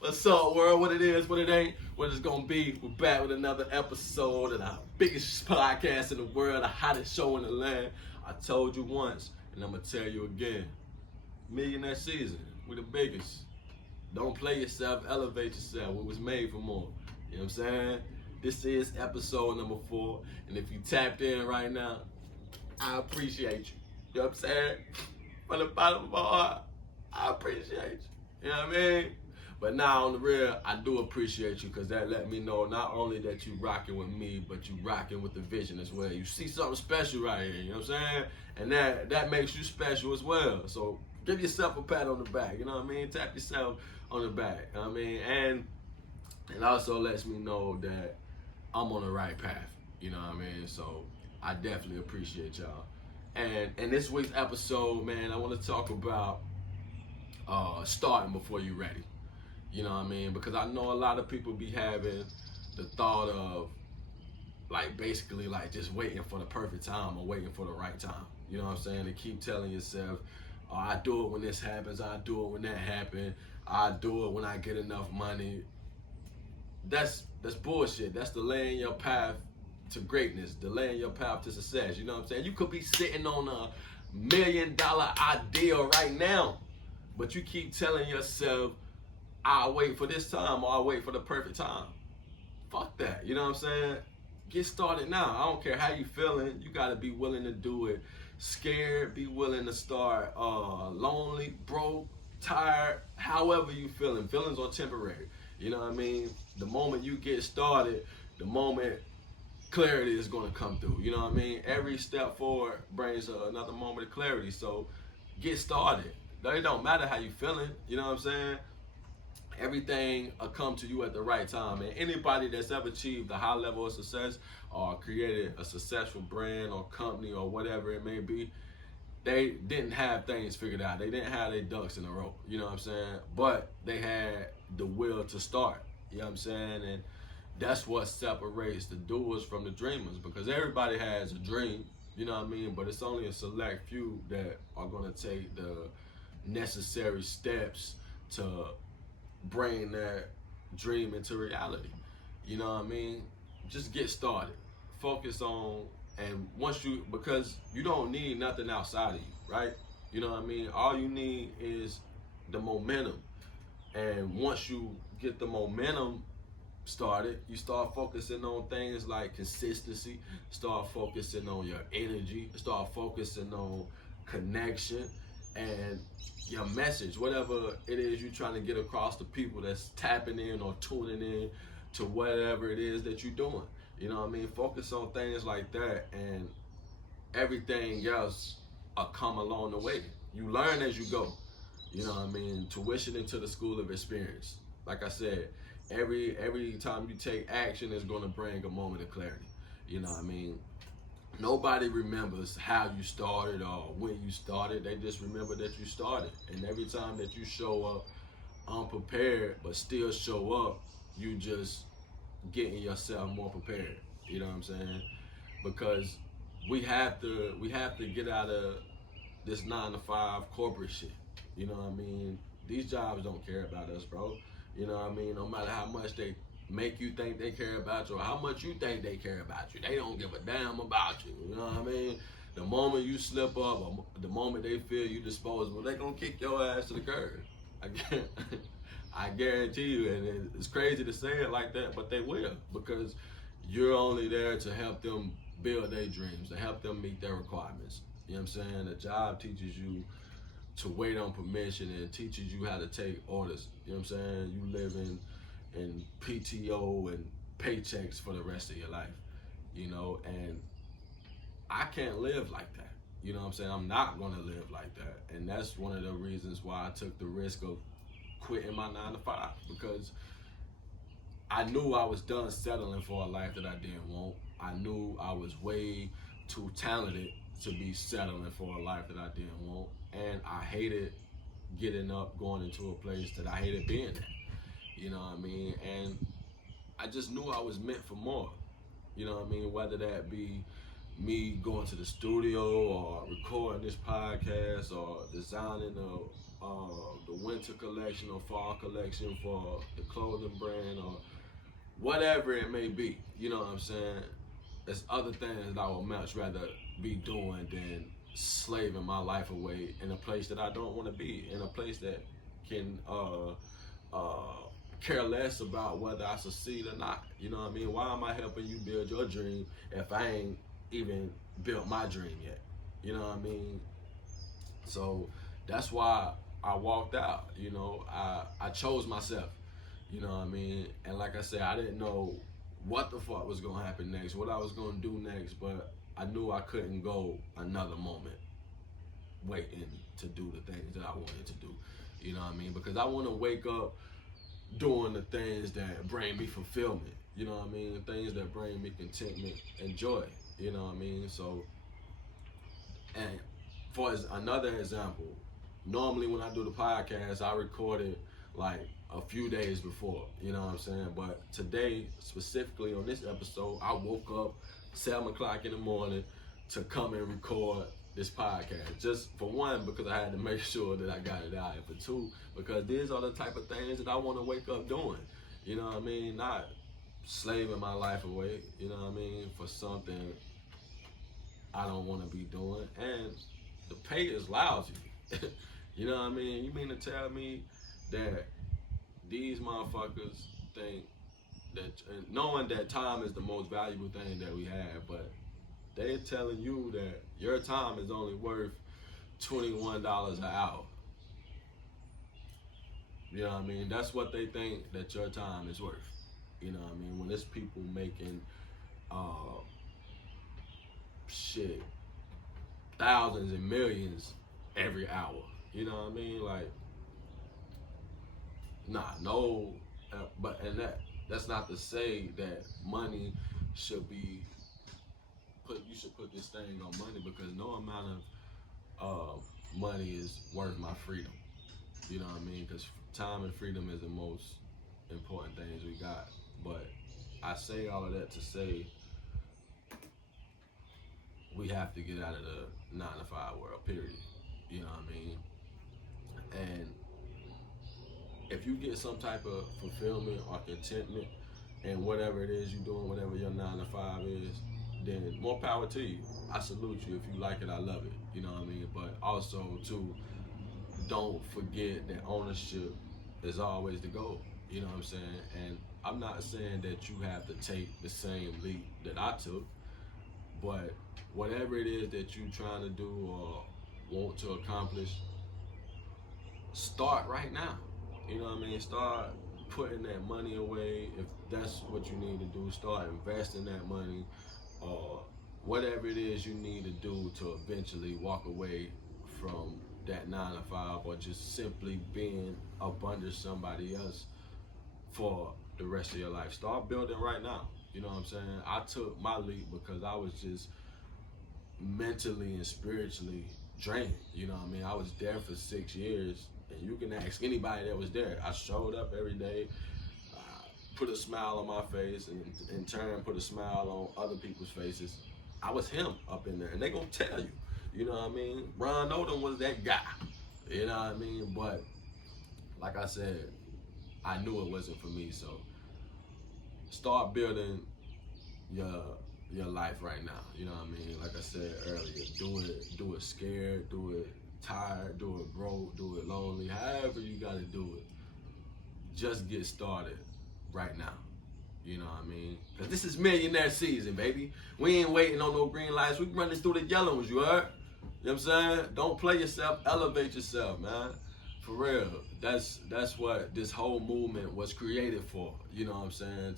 What's up, world? What it is, what it ain't, what it's gonna be. We're back with another episode of the biggest podcast in the world, the hottest show in the land. I told you once, and I'm gonna tell you again. Millionaire Szn. We the biggest. Don't play yourself, elevate yourself. We was made for more. You know what I'm saying? This is episode number 4, and if you tapped in right now, I appreciate you. You know what I'm saying? From the bottom of my heart, I appreciate you. You know what I mean? But now on the real, I do appreciate you because that let me know not only that you rocking with me, but you rocking with the vision as well. You see something special right here, you know what I'm saying? And that makes you special as well. So give yourself a pat on the back, you know what I mean? Tap yourself on the back, you know what I mean? And it also lets me know that I'm on the right path, you know what I mean? So I definitely appreciate y'all. And in this week's episode, man, I want to talk about starting before you're ready. You know what I mean? Because I know a lot of people be having the thought of like basically like just waiting for the perfect time or waiting for the right time. You know what I'm saying? To keep telling yourself, oh, I do it when this happens, I do it when that happens, I do it when I get enough money. That's bullshit. That's delaying your path to greatness, delaying your path to success. You know what I'm saying? You could be sitting on $1 million idea right now, but you keep telling yourself, I'll wait for this time or I'll wait for the perfect time. Fuck that. You know what I'm saying? Get started now. I don't care how you feeling. You got to be willing to do it. Scared, be willing to start lonely, broke, tired, however you feeling. Feelings are temporary. You know what I mean? The moment you get started, the moment clarity is going to come through. You know what I mean? Every step forward brings another moment of clarity. So get started. It don't matter how you feeling. You know what I'm saying? Everything will come to you at the right time. And anybody that's ever achieved a high level of success or created a successful brand or company or whatever it may be, they didn't have things figured out. They didn't have their ducks in a row. You know what I'm saying? But they had the will to start. You know what I'm saying? And that's what separates the doers from the dreamers, because everybody has a dream. You know what I mean? But it's only a select few that are going to take the necessary steps to bring that dream into reality. You know what I mean? Just get started. Focus on, and because you don't need nothing outside of you, right? You know what I mean? All you need is the momentum. And once you get the momentum started, you start focusing on things like consistency, start focusing on your energy, start focusing on connection, and your message, whatever it is you're trying to get across to people that's tapping in or tuning in to whatever it is that you're doing. You know what I mean? Focus on things like that, and everything else will come along the way. You learn as you go. You know what I mean? Tuition into the school of experience. Like I said, every time you take action is going to bring a moment of clarity. You know what I mean? Nobody remembers how you started or when you started. They just remember that you started. And every time that you show up unprepared but still show up, you just getting yourself more prepared. You know what I'm saying? Because we have to get out of this 9-to-5 corporate shit. You know what I mean? These jobs don't care about us, bro. You know what I mean? No matter how much they make you think they care about you or how much you think they care about you, they don't give a damn about you. You know what I mean? The moment you slip up or the moment they feel you disposable, they gonna kick your ass to the curb. I guarantee you, and it's crazy to say it like that, but they will, because you're only there to help them build their dreams, to help them meet their requirements. You know what I'm saying? The job teaches you to wait on permission and teaches you how to take orders. You know what I'm saying? You live in PTO and paychecks for the rest of your life, you know, and I can't live like that. You know what I'm saying? I'm not gonna live like that. And that's one of the reasons why I took the risk of quitting my 9-to-5, because I knew I was done settling for a life that I didn't want. I knew I was way too talented to be settling for a life that I didn't want. And I hated getting up, going into a place that I hated being at. You know what I mean? And I just knew I was meant for more. You know what I mean? Whether that be me going to the studio or recording this podcast or designing the winter collection or fall collection for the clothing brand or whatever it may be. You know what I'm saying? There's other things that I would much rather be doing than slaving my life away in a place that I don't want to be, in a place that can care less about whether I succeed or not. You know what I mean? Why am I helping you build your dream if I ain't even built my dream yet? You know what I mean? So that's why I walked out. You know, I chose myself. You know what I mean? And like I said, I didn't know what the fuck was gonna happen next, what I was gonna do next, but I knew I couldn't go another moment waiting to do the things that I wanted to do. You know what I mean? Because I want to wake up doing the things that bring me fulfillment. You know what I mean? Things that bring me contentment and joy. You know what I mean? So, and for another example, normally when I do the podcast, I record it like a few days before, you know what I'm saying? But today, specifically on this episode, I woke up 7 o'clock in the morning to come and record this podcast. Just for one, because I had to make sure that I got it out. And for two, because these are the type of things that I want to wake up doing. You know what I mean? Not slaving my life away, you know what I mean, for something I don't want to be doing. And the pay is lousy. You know what I mean? You mean to tell me that these motherfuckers think that, knowing that time is the most valuable thing that we have, but they're telling you that your time is only worth $21 an hour. You know what I mean? That's what they think that your time is worth. You know what I mean? When there's people making shit, thousands and millions every hour. You know what I mean? Like, no, but and that's not to say that money should be you should put this thing on money, because no amount of money is worth my freedom. You know what I mean? Because time and freedom is the most important things we got. But I say all of that to say we have to get out of the 9-to-5 world, period. You know what I mean? And if you get some type of fulfillment or contentment in whatever it is you're doing, whatever your 9-to-5 is, then more power to you. I salute you. If you like it, I love it. You know what I mean? But also, too, don't forget that ownership is always the goal. You know what I'm saying? And I'm not saying that you have to take the same leap that I took, but whatever it is that you're trying to do or want to accomplish, start right now. You know what I mean? Start putting that money away. If that's what you need to do, start investing that money, or whatever it is you need to do to eventually walk away from that 9-to-5, or just simply being up under somebody else for the rest of your life. Start building right now. You know what I'm saying? I took my leap because I was just mentally and spiritually drained. You know what I mean? I was there for 6 years, and you can ask anybody that was there. I showed up every day, put a smile on my face, and in turn put a smile on other people's faces. I was him up in there, and they gonna tell you. You know what I mean? Ron Odom was that guy. You know what I mean? But like I said, I knew it wasn't for me. So start building your life right now. You know what I mean? Like I said earlier, do it scared, do it tired, do it broke, do it lonely, however you gotta do it. Just get started right now. You know what I mean? Cause this is millionaire season, baby. We ain't waiting on no green lights. We running through the yellow ones, you heard? You know what I'm saying? Don't play yourself, elevate yourself, man. For real. That's what this whole movement was created for. You know what I'm saying?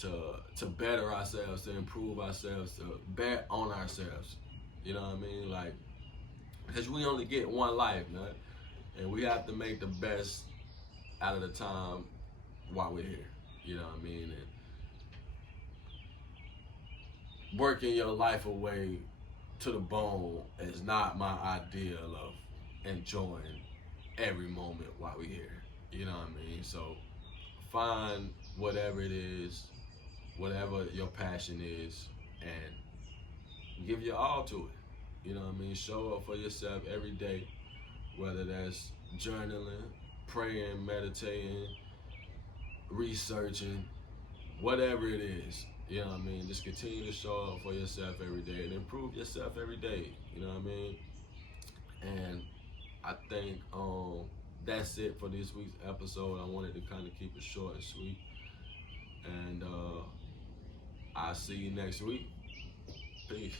To better ourselves, to improve ourselves, to bet on ourselves. You know what I mean? Like, because we only get one life, man. And we have to make the best out of the time while we're here. You know what I mean? And working your life away to the bone is not my ideal of enjoying every moment while we're here. You know what I mean? So find whatever it is, whatever your passion is, and give your all to it. You know what I mean? Show up for yourself every day. whether that's journaling, praying, meditating, researching, whatever it is. You know what I mean? Just continue to show up for yourself every day and improve yourself every day. You know what I mean? And I think that's it for this week's episode. I wanted to kind of keep it short and sweet. And I'll see you next week. Peace.